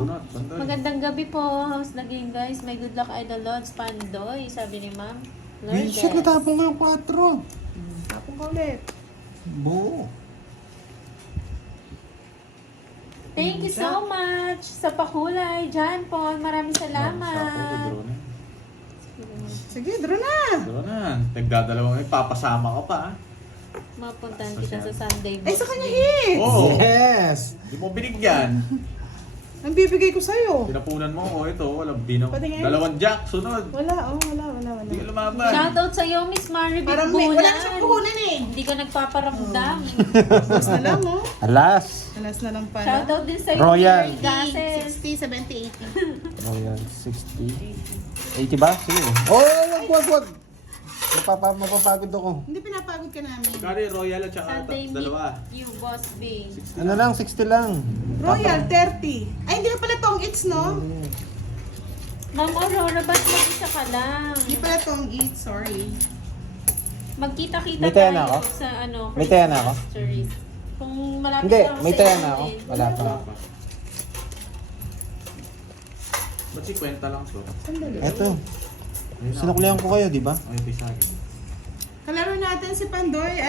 Bunot, Pandoy. Magandang gabi po. How's the game, guys? May good luck, Idol Lords Pandoy, sabi ni Ma'am Ay, Lourdes. shit, natapong nga yung 4. Tapong ka ulit. Buo. Thank you so much sa pakulay, John Paul. Maraming Siya po, salamat. draw na. Sige, draw na. Draw na. Nagdadalawang eh, papasama ka pa ah. Mapuntahan kita sa Sunday. Ay, sa kanya hit. Oo. Yes! Hindi mo binigyan. Ang bibigay ko sa'yo. Pinapunan mo ko ito. Walang binang. Patingin. Dalawang jack, sunod. Wala. Hindi ka lumaban. Shoutout sa'yo, Miss Maribel Parang may, wala na siyang puhunan eh. Hindi ka nagpaparamdam. Alas na lang, oh. Alas! Alas na lang pala. Shoutout din sa'yo, Royal. Mary Gases. 60, 70, 80. Royal, 60. 80 ba? Sige. Oh, wag! Mapapagod ako. Hindi pinapagod ka namin. Kari, Royal at saka Sunday meet dalawa. you, Boss B. Ano lang, 60 lang. Royal, 30. Ay, hindi na pala tong eats, no? Ma'am Aurora, ba't mag-isa ka lang? Hindi pala tong eats, sorry. Magkita-kita May tayo na tayo ako? sa ano, May tayo na ako? Christmas. Kung malapit Hindi, ako may sa tayo inyo na ako. din. Wala pa. Ba't si kwenta lang to? Sandali. Eto, Ayun na. sinuklihan ko kayo, di ba? Ay, ito sa akin. Kalaro natin si Pandoy.